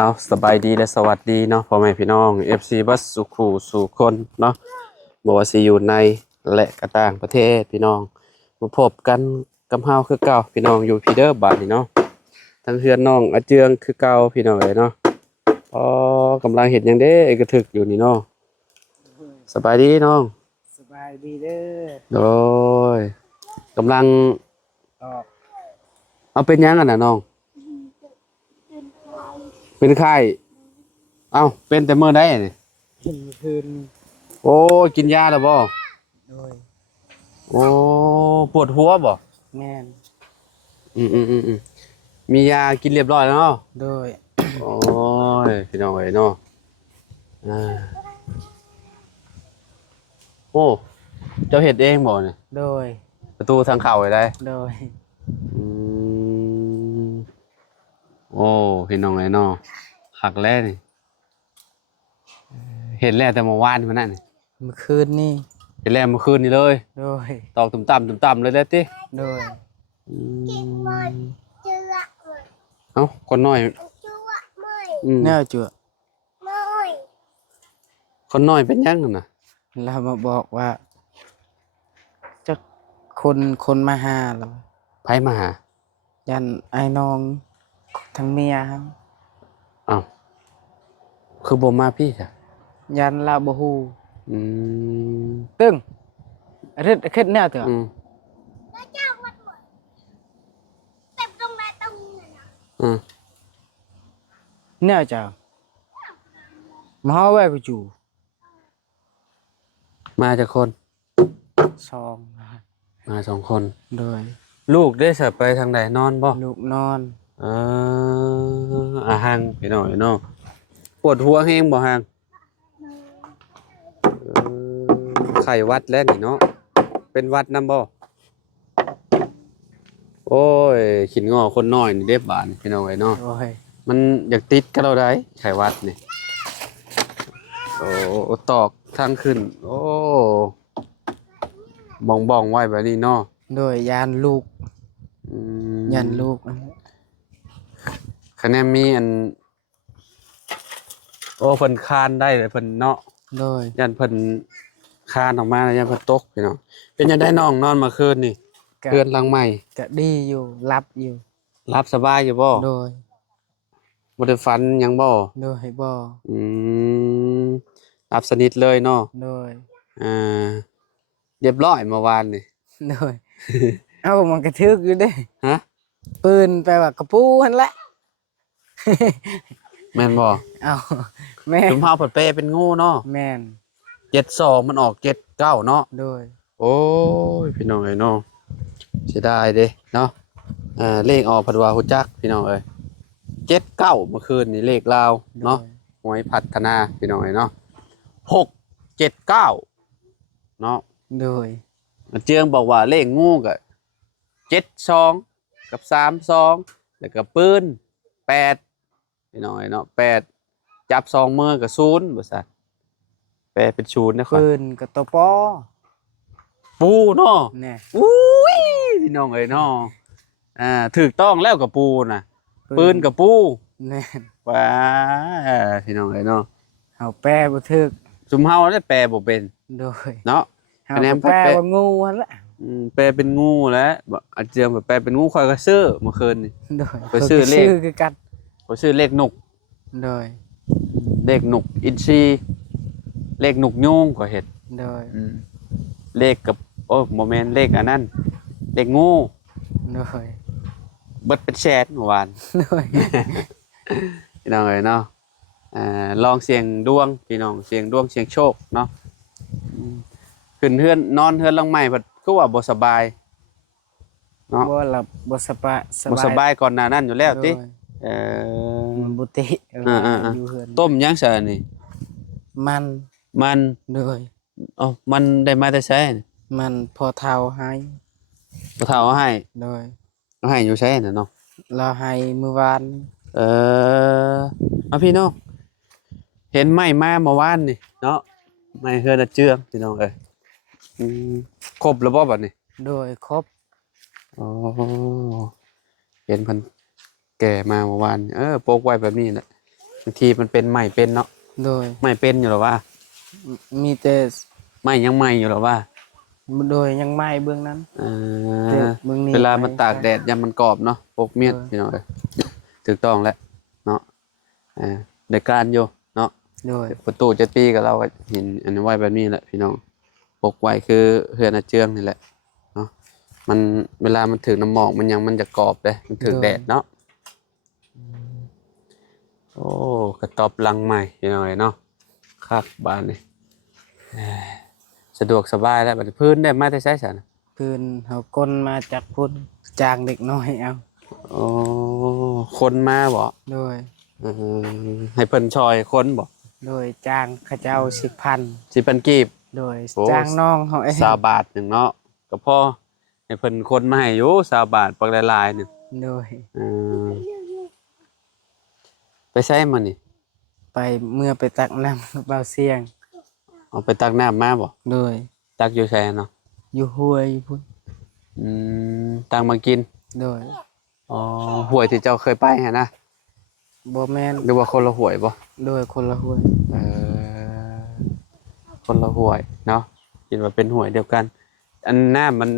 เอาสบายดีและสวัสดีเนาะพ่อแม่พี่น้อง FC บัสสุขูสู่คนเนาะบ่ว่าสิอยู่ในและก็ต่างประเทศพี่น้องมาพบกันกับเฮาคือเก่าพี่น้องอยู่พีเดอร์บาดนี่เนาะทั้งเฮือนน้องอาเจืองคือเก่าพี่น้องเอ้ยเนาะอ๋อกำลังเฮ็ดหยังเด้กระถึกอยู่นี่เนาะสบายดีน้องสบายดีเด้อโอ้ยกำลังออกเอาเป็นหยังกันน่ะน้องเป็นไข้เอ้าเป็นแต่มื้อใดนี่ กินคืนโอ้ยกินยาแล้วบ่ โดยโอ้ปวดหัวบ่แม่นมียากินเรียบร้อยแล้วเนาะโดยโอ้ยพี่น้องเอ้ยเนาะโอ้เจ้าเฮ็ดเองบ่เนี่ยโดยประตูทางเข้าไว้ได้โดยอืมโอ้พี่น้องเอ้ยเนาะหักแล้วนี่เห็นแล้วแต่เมื่อวานพุ่นน่ะนี่เมื่อคืนนี่เห็นแล้วเมื่อคืนนี้เลยโดยตอกตุ่มๆเลยแหละติโดยอืมเอ้าคนน้อยแนวจั่วคนน้อยเป็นหยังนั่นน่ะเรามาบอกว่าจะคนมาหาเราไผมาหายันไอ้น้องทั้งเมียครับอ้าวคือบ่มาพี่จ้ะยันเราบ่ฮู้อืมตึ้งเฮ็ดแนวเถอะอืมแนวจ้ะมาเอาไว้กูจูมาจากคนซองมาสองคน โดยลูกได้เสิร์ฟไปทางใดนอนบ่ลูกนอนหังพี่น้อยเนาะปวดหัวแห้งบ่หังไข้หวัดแล้วนี่เนาะเป็นหวัดนำบ่โอ้ยขินงอคนน้อยนี่เด้บานพี่น้อยเนาะโอ้ยมันอยากติดกับเราได้ไข้หวัดนี่โอ้ตอกทางขึ้นโอ้บ้องๆไว้แบบนี้เนาะโดยยานลูกยันลูกคะแนนมีอันโอ้เพิ่นคานได้เลยเพิ่นเนาะโดยยันเพิ่นคานออกมาแล้วยันเพิ่นตกพี่น้องเป็นจังได๋น้องนอนเมื่อคืนนี่เพื่อนหลังใหม่ก็ดีอยู่รับอยู่รับสบายอยู่บ่โดยบ่ได้ฝันหยังบ่โดยบ่อืมรับสนิทเลยเนาะโดยอ่าเรียบร้อยเมื่อวานนี่โดยเอ้ามันกระทึกอยู่เด้ฮะปืนไปว่ากระปูหั่นแหละแม่นบ่เอ้าแม่นชุมเฮาเพิ่นเปเป็นงูเนาะแม่น72มันออก79เนาะโดยโอ้ยพี่น้องเอ้ยเนาะเสียดายเด้เนาะเลขออกเพิ่นว่าฮู้จักพี่น้องเอ้ย79เมื่อคืนนี่เลขลาวเนาะหวยพัฒนาพี่น้องเอ้ยเนาะ679เนาะโดยเจียงบอกว่าเลขงูก็72กับ32แล้วก็ปืน8พี่น้องเอ้ยเนาะ8จับ2มือก็0บ่ซั่นแปลเป็น0นะครัปืบนกับตัวปอปูเนาะแน่อุ้ยพี่น้องเอ้ยเนาะถูกต้องแล้วกับปูน่ะปืนกับปูแน่ว้าพี่น้องเอ้ยเนาะเฮาแปลบ่ถึกซุมเฮาได้แปลบ่เป็นโดยเนาะคะแนนแปลว่างูหั่นแหละแปลเป็นงูแล้วบ่อาจจะแบบแปลเป็นงูข่อยก็ซื้อเมื่อคืนนี่โดยไปซื้อเลขคือกันข่อยซื้อเลขนกโดยเลขนกอินทรีเลขนกยูงข่อยเฮ็ดโดยเลขกับโอ้บ่แม่นเลขอันนั้นเลขงูโดยเบิดเป็นแสนเมื่อวานโดยพี่น้องเอ้ยเนาะลองเสี่ยงดวงพี่น้องเสี่ยงดวงเสี่ยงโชคเนาะขึ้นเฮือนนอนเฮือนหลังใหม่เพิ่นคือว่าบ่สบายเนาะบ่หลับบ่สบายก่อนหน้านั้นอยู่แล้วติมันบ่ติอยู่เฮือนต้มยังซะนี่มันโดยอ้าวมันได้มาแต่ไสมันพอเฒ่าให้บ่เฒ่าเอาให้โดยเอาให้อยู่ไสน่ะเนาะเราให้มื้อวานเอาพี่น้องเห็นไม้มาเมื่อวานนี่เนาะไม้เฮือนเจืองพี่น้องเอ้ยครบแล้วบ่บัดนี้โดยครบอ๋อเห็นเพิ่นแก่มาเมื่อวานโปกไว้แบบนี้แหละ บางทีมันเป็นใหม่เป็นเนาะ โดย ไม่เป็นอยู่หรอว่า มีแต่ ไม่ยังไม่อยู่หรอว่า โดยยังไหม้เบื้องนั้น เอ แต่ อ เบื้องนี้ เวลามันตากแดดยามมันกรอบเนาะปกเมียด เออ พี่น้องเอ้ยถูกต้องแล้วเนาะในการอยู่เนาะ โดย ประตูจะตีกับเราก็เห็นอันนี้ไว้แบบนี้แหละพี่น้องปกไว้คือเฮือนอาเจืองนี่แหละเนาะมันเวลามันถึงน้ำหมอกมันจะกรอบเลยมันถึงแดดเนาะโอ้กระต๊อบหลังใหม่พี่น้องเอ้ยเนาะคักบ้านนี่เอ้ยสะดวกสบายแล้วบัดนี้พื้นได้มาแต่ใช้ฉัน พื้นเฮาก้นมาจากพุ่นจ้างเด็กน้อยเอา โอ้คนมาบ่ โดย ให้เพิ่นชอยคนบ่ โดยจ้างเขาเจ้า10,000 สิเพิ่นกีบ โดย โอ้ จ้างน้องเฮาเอง 20 บาทหนึงเนาะก็พอให้เพิ่นคนมาให้อยู่20 บาทปักหลายๆหนึง โดย เออไปใช้มันนี่ ไปเมื่อไปตักน้ำกับเบาเสียง เอาไปตักน้ำมาบ่ โดย ตักอยู่แช่เนาะ อยู่ห้วยอยู่พุ่น ตักมากิน โดย อ๋อห้วยที่เจ้าเคยไปหั่นนะ บ่แม่น หรือว่าคนละห้วยบ่ โดยคนละห้วย เออคนละห้วยเนาะคิดว่าเป็นห้วยเดียวกัน อันน้ำมัน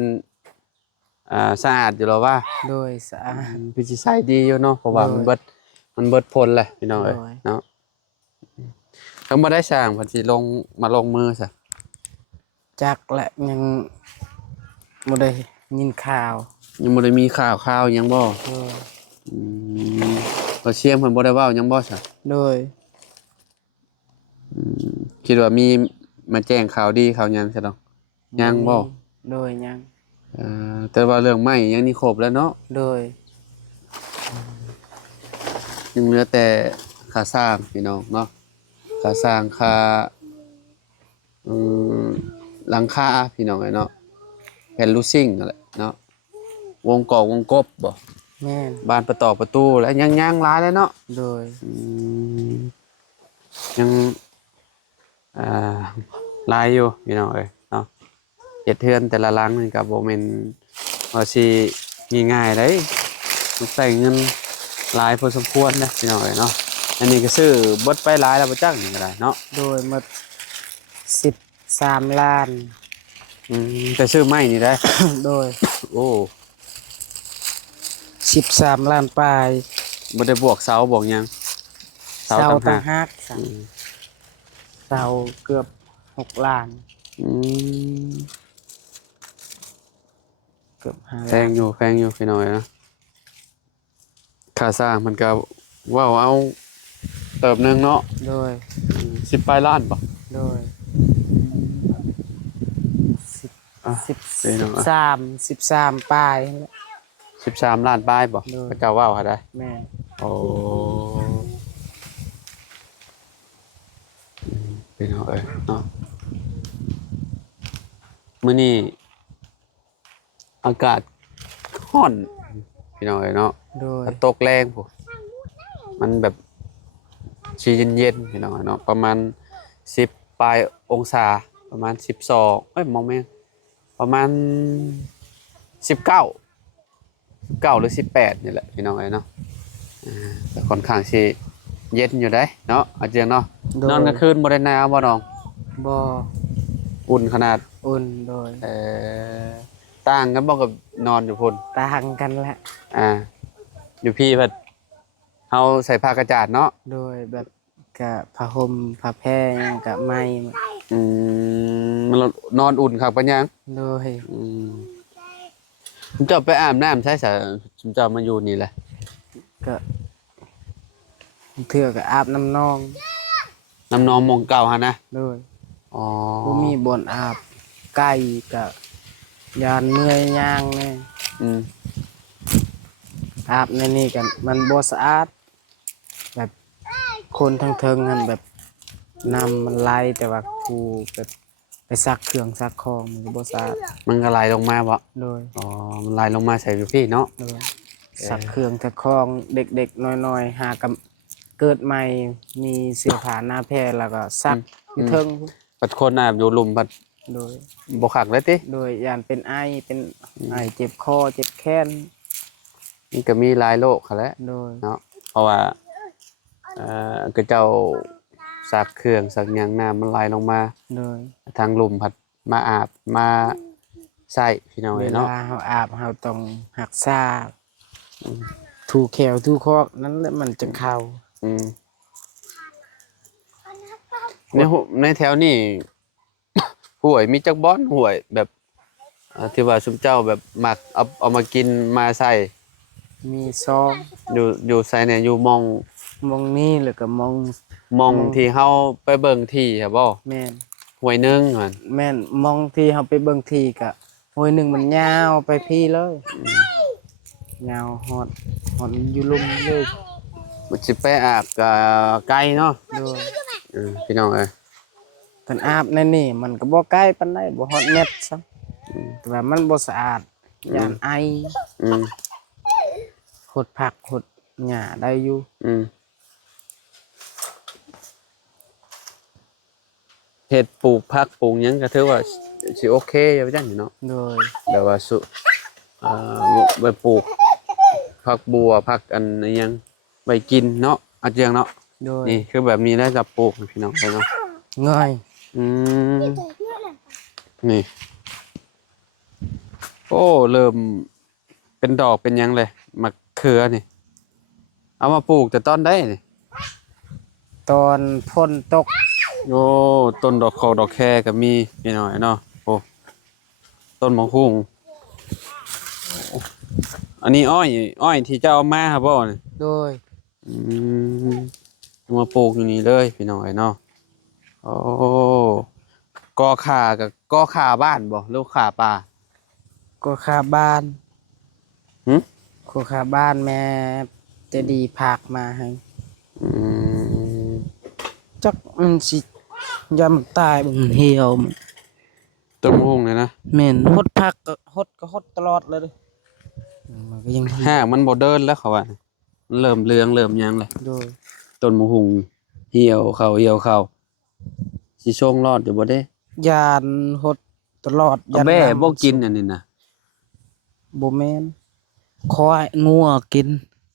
สะอาดอยู่แล้วว่า โดยสะอาด พิจิไซดีอยู่เนาะเพราะว่า โดย มันเบิดพลแหละพี่น้องเอ้ย โดย เนาะเขาบ่ได้สร้างเพิ่นสิลงมือซะ จักและยังบ่ได้ยินข่าว ยังบ่ได้มีข่าวหยังบ่ โดย อืมบ่เชียงเพิ่นบ่ได้เว้าหยังบ่ซะ โดย คิดว่ามีมาแจ้งข่าวดีข่าวหยังซะดอกยังบ่ โดยยัง แต่ว่าเรื่องไม้ยังนี่ครบแล้วเนาะ โดย ยังเหลือแต่ค่าสร้างพี่น้องเนาะค่าสร้างค่าอืมหลังคาพี่น้องเอ้ยเนาะแผ่นลูซิ่งนั่นแหละเนาะวงกอกวงกบบ่ แม่น บานประตอกประตูแล้วยังหลายแล้วเนาะ โดย มยังหลายอยู่พี่น้องเอ้ยเนาะเฮ็ดเทือนแต่ละหลังนี่ก็บ่แม่นว่าสิง่ายๆได้ต้องใช้เงินหลายพอสมควรนะพี่น้องเอ้ยเนาะอันนี้ก็ซื้อเบิดไปหลายแล้วบ่จักนี่ก็ได้เนาะ โดยหมด13 ล้าน แต่ซื้อไม้นี่ได้ โดย โอ้ 13 ล้านปลาย บ่ได้บวกเสาบวกหยัง เสา ต่า ต่าง ง หาก หากเสาเกือบ6 ล้าน อืม เกือบ5 แพ ล้าน งอยู่พี่น้องเอ้ยนะค่าสร้างมันก็ว้าวเอาเติบหนึงเนาะ โดย 10ปลายล้านบ่ โดย อ่ะ 10 13ปลายนั่นแหละ 13 ล้านปลายบ่ โดย พระเจ้าว่าวหาได้ แม่น โอ้พี่น้องเอ้ยเนาะมื้อนี้อากาศร้อนพี่น้องเอ้ยเนาะ โดย มันตกแรงพุ่นมันแบบสิเย็นๆพี่น้องเอ้ยเนาะประมาณ10ปลายองศาประมาณ12เอ้ยบ่แม่นประมาณ19หรือ18นี่แหละพี่น้องเอ้ยเนาะแต่ค่อนข้างสิเย็นอยู่ได้เนาะอาเจียงเนาะ โดย นอนกลางคืนบ่ได้หนาวบ่น้อง บ่ อุ่นขนาด อุ่นโดย ต่างกันบ่กับนอนอยู่พุ่น ต่างกันแหละ อยู่พี่เพิ่นเฮาใส่ผ้ากระจาดเนาะ โดยแบบกะผ้าห่มผ้าแพร่หยังกะไม่ มันนอนอุ่นคักปานยัง โดย ผมจะไปอาบน้ำใช่ซะผมจะมาอยู่นี่แหละ ก็เทื่อก็อาบน้ำนอง น้ำนองหมองเก่าหั่นนะ โดย อ๋อ บ่มีบ่อนอาบไก่กะยานเมื่อยย่างแน่ อืม อาบในนี่กันมันบ่สะอาด แบบคนทั้งเทิงหันแบบน้ำมันไหลแต่ว่ากูแบบไปซักเครื่องซักของมันก็บ่สะอาด มันก็ไหลลงมาบ่ โดย อ๋อมันไหลลงมาใส่อยู่พี่เนาะ โดยซักเครื่องซักของเด็กๆน้อยๆหากำเกิดใหม่มีเสื้อผ้าหน้าแพร่แล้วก็ซักอยู่เทิง ปัดคนอาบอยู่หลุมปัด โดย บ่คักเลยติ โดยยานเป็นไอเป็นไอเจ็บคอเจ็บแขน มันก็มีหลายโรคหั่นแหละ โดย เนาะเพราะว่า ก็เจ้าซักเครื่องซักหยังน้ำมันไหลลงมา โดย ทางลุ่มผัดมาอาบมาใส่พี่น้อง เว เนาะ ลาเฮาอาบเฮาต้องรักษาถูแขวถูคอกนั้นแหละมันจะเข้า อืมในแถวนี้ ห่วยมีจักบ่อนห่วยแบบที่ว่าซุมเจ้าแบบมักเอามากินมาใส่ มีซอง อยู่ใส่เนี่ยอยู่มอง มองนี่แล้วก็มอง ที่เฮาไปเบิ่งที่ครับบ่ แม่น ห่วยหนึงหั่น แม่นมองที่เฮาไปเบิ่งทีก็โอยหนึงมันยาวไปพี่เลยยาวฮอดอยู่ลุมเลย มันสิไปอาบก็ไกลเนาะ โดย พี่น้องเอ้ย กันอาบในนี่มันก็บ่ใกล้ปานใดบ่ฮอดเม็ดซ้ำแต่ว่ามันบ่สะอาดย่านไอ อืม หดผักหดหญ้าได้อยู่ เฮ็ดปลูกผักปลูกหยังก็ถือว่าสิโอเคอยู่จังเนาะ โดย แบบว่าไปปลูกผักบัวผักอันอิหยังไปกินเนาะอาเจียงเนาะ โดย นี่คือแบบนี้แล้วจะปลูกพี่น้องไปเนาะ ง่าย อืมนี่โอ้เริ่มเป็นดอกเป็นหยังเลยมะเขือนี่เอามาปลูกแต่ต้นได้นี่ ตอนฝนตก โอ้ต้นดอกคอดอกแคก็มีพี่น้อยเนาะโอ้ต้นมะฮุ่งอันนี้อ้อยที่เจ้าเอามาครับบ่นี่ โดย อืมมาปลูกอยู่นี่เลยพี่น้อยเนาะโอ้กอข่ากับกอข่าบ้านบ่หรือข่าป่า ก็ค่าบ้าน หึ ก็ค่าบ้านแม่จะดีพากมาให้ อืม จักมันสิยามมันตายมันเหี่ยวมัน ต้นมะฮุ่งเลยนะ แม่นหดผักก็หดตลอดเลยเด้อมันก็ยังเหี่ยว หากมันบ่เดินแล้วเขาว่ามันเริ่มเหลืองเริ่มหยังเลย โดย ต้นมะฮุ่งเหี่ยวเข้าสิช่งรอดอยู่บ่เด้ ยานหดตลอด เอาแบ่ น้ำ บ่กินอันนี้น่ะ บ่แม่นควายงัวกิน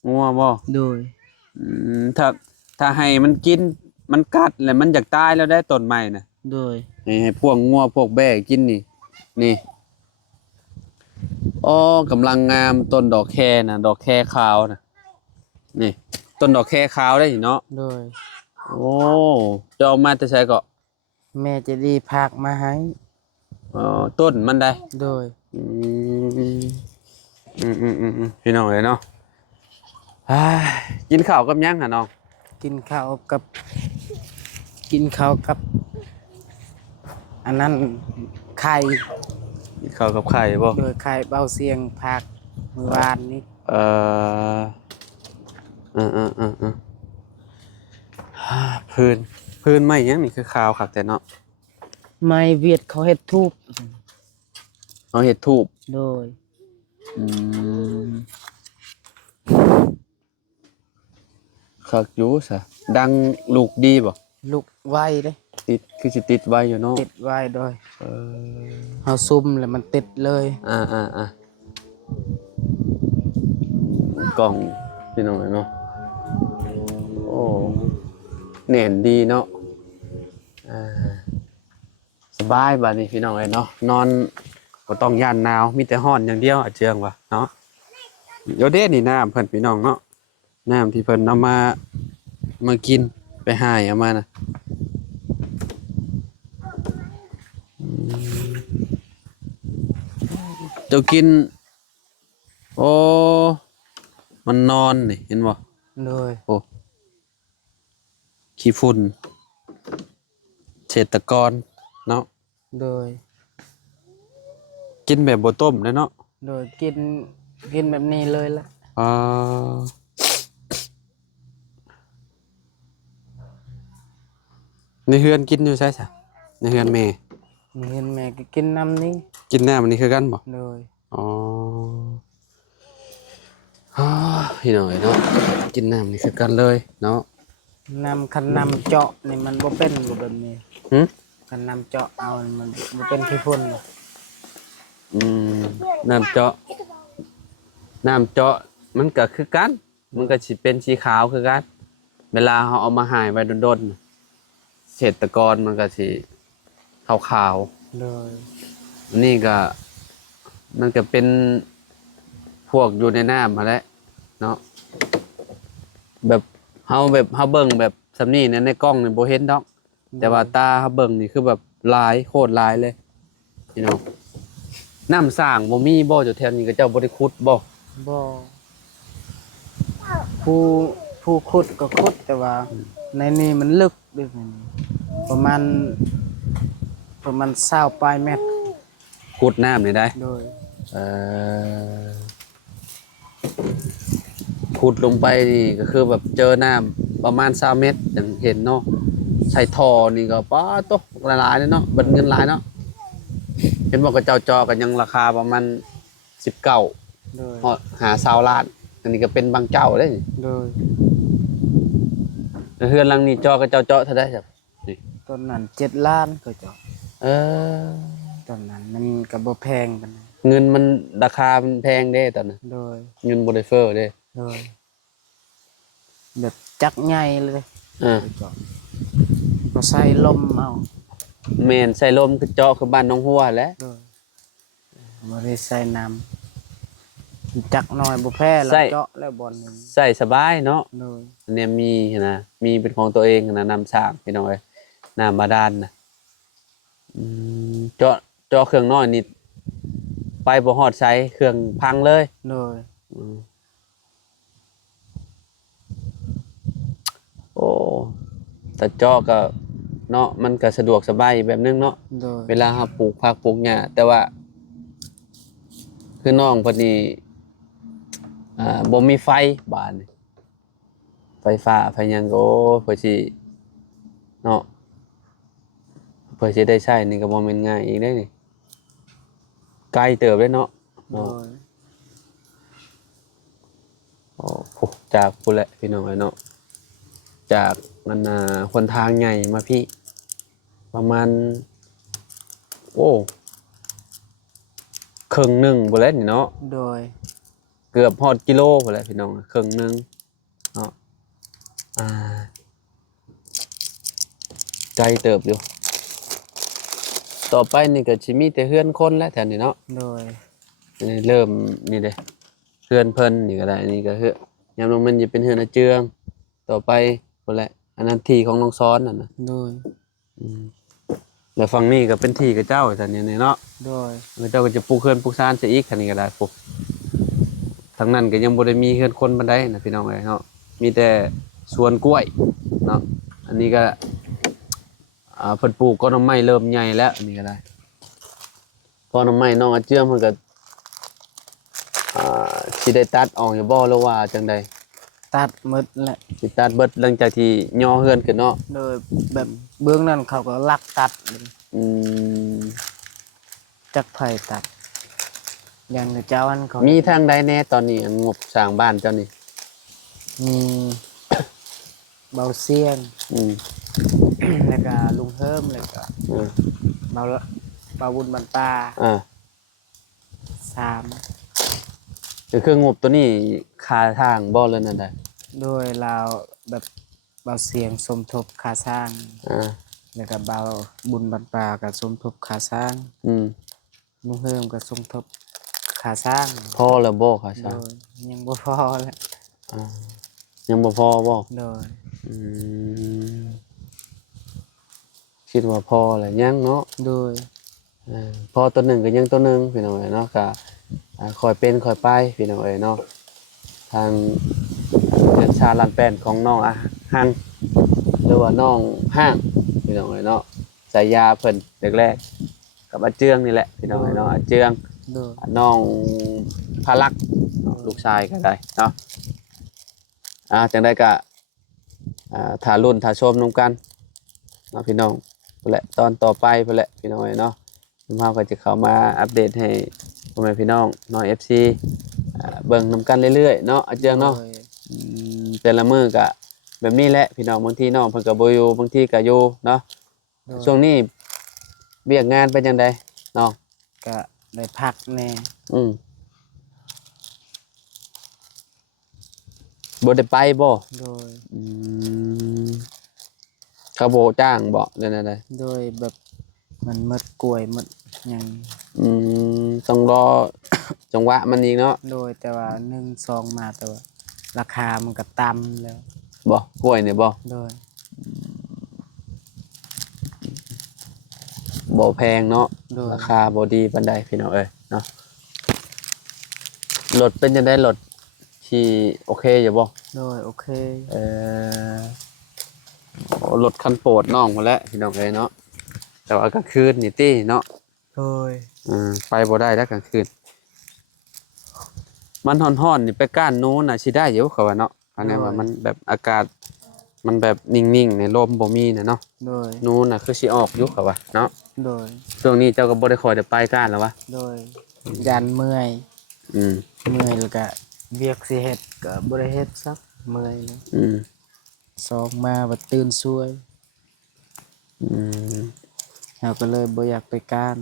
งัวบ่ โดย อืมถ้าให้มันกินมันกัดแล้วมันอยากตายแล้วได้ต้นใหม่น่ะ โดย ให้พวกงัวพวกแบ่กินนี่นี่อ๋อกำลังงามต้นดอกแคน่ะดอกแคขาวน่ะนี่ต้นดอกแคขาวได้เนาะ โดย โอ้จะเอามาแต่ใช้ก็ แม่จะดีพากมาให้ ต้นมันได้ โดย อืมพี่น้องเลยเนาะอ้ายกินข้าวกับหยังหะน้อง กินข้าวกับ อันนั้นไข่ กินข้าวกับไข่บ่ โดยไข่เบาเสียงพากมื้อวานนี้ เออพื้นไม่ยังนี่คือข้าวคักแต่เนาะ ไม่เวียดเขาเฮ็ดทูบ เอาเห็ดทูบ โดย อืมคักอยู่ซะดังลูกดีบ่ ลุกไว้เด้ ติดคือสิติดไว้อยู่เนาะ ติดไว้โดย เออ เฮาซุ่มแล้วมันติดเลย กล่องพี่น้องเนาะโอ้แน่นดีเนาะสบายบัดนี้พี่น้องเนาะนอนก็ต้องย่านหนาวมีแต่ร้อนอย่างเดียวอาเจืองว่ะเนาะเดี๋ยวเด้นี่น้ำเพิ่นพี่น้องเนาะน้ำที่เพิ่นเอามากินไปหายเอามานะเจ้ากินโอ้มันนอนนี่เห็นบ่ โดย โอ้ขี้ฝุ่นเศรษฐกรเนาะ โดย กินแบบบ่ต้มเลยเนาะ โดยกินแบบนี้เลยล่ะ อ่าในเฮือนกินอยู่ใช่ซะในเฮือนแม่ เห็นแม่ก็กินน้ำนี้ กินน้ำอันนี้คือกันบ่ โดย อ๋อพี่หน่อยเนาะกินน้ำนี่คือกันเลยเนาะ น้ำคันน้ำเจาะนี่มันบ่เป็นบ่แบบนี้ หึ คันน้ำเจาะเอานี่มันบ่เป็นขี้ฝุ่นหรอก อืมน้ำเจาะมันก็คือกันมันก็สิเป็นสีขาวคือกันแ เวลาเขาเอามาหายไว้ดนๆเศรษฐกรมันก็สิขาวโดยๆอันนี่ก็มันก็เป็นพวกอยู่ในน้ำมาแหล้วเนาะแบบเฮาเบิ่งแบบสำนี่เนี่ยในกล้องนี่บ่เห็นดอกแต่ว่าตาเฮาเบิ่งนี่คือแบบหลายโคตรหลายเลยพี่น้องน้ำสร้างบ่มีบ่อยู่แถวนี้ก็เจ้าบ่ได้ขุดบ่บ่ผู้ผู้ขุดก็ขุดแต่ว่าในนี้มันลึกด้วยมันประมาณ20ปลายเมตรขุดน้ำนี่ได้โดยเอ่อขุดลงไปนี่ก็คือแบบเจอน้ำประมาณ20เมตรอย่างเห็นเนาะใส่ท่อนี่ก็ป๊าตกหลายๆเลยเนาะเบิดเงินหลายเนาะเห็นบอกกับเจ้าจอกันยังราคาประมาณ19โดยหา20ล้านอันนี้ก็เป็นบางเจ้าเด้โดยเฮือนหลังนี้จอกับเจ้าเจาะเท่าได้ครับนี่ ต้นนั้น7 ล้านก็เจาะ เออ ต้นนั้นมันก็บ่แพงปานใด เงินมันราคามันแพงเด้ตอนนั้น โดย เงินบ่ได้เฟ้อเด้โดยแบบจักใหญ่เลย อ่า เจาะก็ใส่ลมเอา แม่นใส่ลมคือเจาะคือบ้านน้องหัวแหละ โดยบ่ได้ใส่น้ำจักหน่อยบ่แพ้แล้วเจาะแล้วบ่อนหนึง ใส่สบายเนาะ โดย อันเนี้ยมีนะมีเป็นของตัวเองนะนำสร้างพี่น้องเอ้ยน้ำบาดาลนะเจาะเครื่องน้อยนิดไปบ่ฮอดใช้เครื่องพังเลย โดย อืมโอ้แต่เจาะก็เนาะมันก็สะดวกสบายแบบนึงเนาะ โดย เวลาเราปลูกผักปลูกหญ้าแต่ว่าคือน้องเพิ่นนี่บ่มีไฟบ้านนี่ไฟฟ้าไฟหยังก็โอ้เพิ่นสิเนาะเพื่อจะได้ใช้นี่ก็บ่แม่นง่ายอีกได้นี่ไกลเติบเลยเนาะ โด เนาะ ย โอ้โหจากพุ่นแหละพี่น้องเอ้ยเนาะจากมันหนทางใหญ่มาพี่ประมาณโอ้ครึ่งหนึงบ่แล้วนี่เนาะ โดย เกือบฮอดกิโลพุ่นแหละพี่น้องครึ่งหนึงเนาะอ่าไกลเติบอยู่ต่อไปนี่ก็สิมีแต่เฮือนคนแล้วแถวนี้เนาะ โดย นี่เริ่มนี่เด้เฮือนเพิ่นนี่ก็ได้นี่ก็คือยามลงมันจะเป็นเฮือนอาเจืองต่อไปพุ่นแหละอันนั้นที่ของน้องซ้อนนั่นน่ะ โดย แล้วฝั่งนี้ก็เป็นที่กับเจ้าแต่นี่เนาะ โดย แล้วเจ้าก็จะปลูกเฮือนปลูกซ่านซะอีกคันนี้ก็ได้ปลูกทางนั้นก็ยังบ่ได้มีเฮือนคนปานใดนะพี่น้องเอ้ยเนาะมีแต่สวนกล้วยเนาะอันนี้ก็เพิ่นปลูกก็น้ำไม้เริ่มใหญ่แล้วอันนี้ก็ได้พอน้ำไม้น้องอาเจืองเพิ่นก็สิได้ตัดออกอยู่บ่หรือว่าจังใด ตัดหมดแหละ สิตัดเบิดหลังจากที่ย่อเฮือนขึ้นเนาะ โดยแบบเบื้องนั้นเขาก็ลักตัดเลย อืม จักไผตัดอย่างเจ้าอันเขา มีทางใดแน่ตอนนี้งบสร้างบ้านเจ้านี่ มี เบาเซียน อืม แล้วก็ลุงเฮิมแล้วก็ อ่า เบาบุญบันปลา อ่า 3 คืองบตัวนี้ค่าทางบ่เลยนั่นได้ โดยเราแบบเบาเสียงสมทบค่าสร้าง อ่า แล้วก็เบาบุญบันปลาก็สมทบค่าสร้าง อืม ลุงเฮิมก็สมทบค่าสร้าง พอแล้วบ่ค่า โด ทาง ยยังบ่พอแล้ว อ่ายังบ่พอบ่ โดย อืมคิดว่าพอแหละยังเนาะ โดย พอตัวหนึ่งก็ยังตัวหนึงพี่น้องเอ้ยเนาะก็คอยเป็นคอยไปพี่น้องเอ้ยเนาะทางเรือนชาลานแป้นของน้องหันหรือว่าน้องห้างพี่น้องเอ้ยเนาะสายยาเพิ่นแรกๆกับอาเจืองนี่แหละพี่น้องเอ้ยเนาะอาเจือง โดย น้องพาลักษ์เนาะลูกชายก็ได้เนาะจังได้ก็ถ่ารุ่นถ่าชมนำกันเนาะพี่น้องพุ่นแหละตอนต่อไปพุ่นแหละพี่น้องเอ้ยเนาะเราก็จะเข้ามาอัปเดตให้พ่อแม่พี่น้องน้อง FC เบิ่งนำกันเรื่อยๆเนาะอาเจืองเนาะ โดย แต่ละมื้อก็แบบนี้แหละพี่น้องบางทีน้องเพิ่นก็บ่อยู่บางทีก็อยู่เนาะ โดย ช่วงนี้เวียกงานเป็นจังไดน้อง ก็ได้พักแน่ อืม บ่ได้ไปบ่ โดย อืมเขาบ่จ้างบ่เรื่องอะไร โดยแบบมันหมดกล้วยหมดหยัง ต้องรอ จังหวะมันอีกเนาะ โดยแต่ว่า1-2มาแต่ว่าราคามันก็ต่ำแล้ว บ่กล้วยนี่บ่ โดย บ่แพงเนาะ โดย ราคาบ่ดีปานใดพี่น้องเอ้ยเนาะรถเป็นจังได๋รถขี่โอเคอยู่บ่ โดยโอเค เอ่อโอ้รถคันโปรดน้องพุ่นแหละพี่น้องเอ้ยเนาะแต่ว่ากลางคืนนี่ติเนาะ โดย ไปบ่ได้แล้วกลางคืนมันร้อนๆนี่ไปก้านนู้นน่ะสิได้อยู่เขาว่าเนาะอันนี้ว่ามันแบบอากาศมันแบบนิ่งๆในลมบ่มีน่ะเนาะ โดย นู้นน่ะคือสิออกอยู่เขาว่าเนาะ โดย ช่วงนี้เจ้าก็บ่ได้ค่อยได้ไปก้านแล้ววะ โดยยันเมื่อย อืม เมื่อยแล้วก็เวียกสิเฮ็ดก็บ่ได้เฮ็ดซักเมื่อยเลย อืม สองมาบัดตื่นสวย อืม เราก็เลยบ่อยากไปการ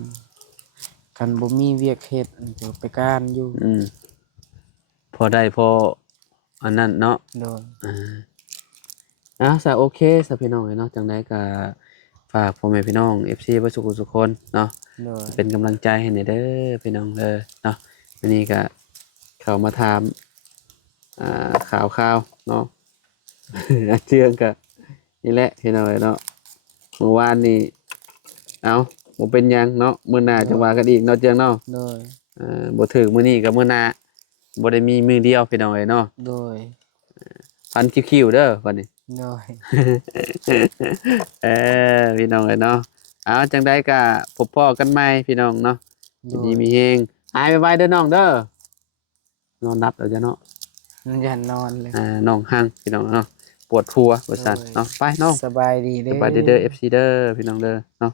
คันบ่มีเวียกเฮ็ดก็ไปการอยู่ พอได้พออันนั้นเนาะ โดย ซะโอเคซะพี่น้องเนาะจังได๋ก็ฝากพ่อแม่พี่น้อง FC เบ่สุขทุกคนเนาะ โดย เป็นกำลังใจให้หน่อยเด้อพี่น้องเด้อเนาะวันนี้ก็เข้ามาถามข่าวเนาะ เชื่องก็นี่แหละพี่น้องเนาะเมื่อวานนี่เอาบ่เป็นหยังเนาะมื้อหน้าจะว่ากันอีกเนาะเจียงเนาะ โดย บ่ถึกมื้อนี้กับมื้อหน้าบ่ได้มีมื้อเดียวพี่น้องเนาะ โดย พันคิวๆเด้อบัดนี้ โดย พี่น้องเนาะเอาจังได๋ก็พบพ้อกันใหม่พี่น้องเนาะ โด ดี ย มีเฮงหายไวๆเด้อน้องเด้อนอนนับแล้วจ้ะเนาะ ยันนอนเลย น้องหั่งพี่น้องเนาะปวดหัวว่าซั่นเนาะไปน้อง สบายดี ส เด้ บายดีเด้อ FC เด้อพี่น้องเด้อเนาะ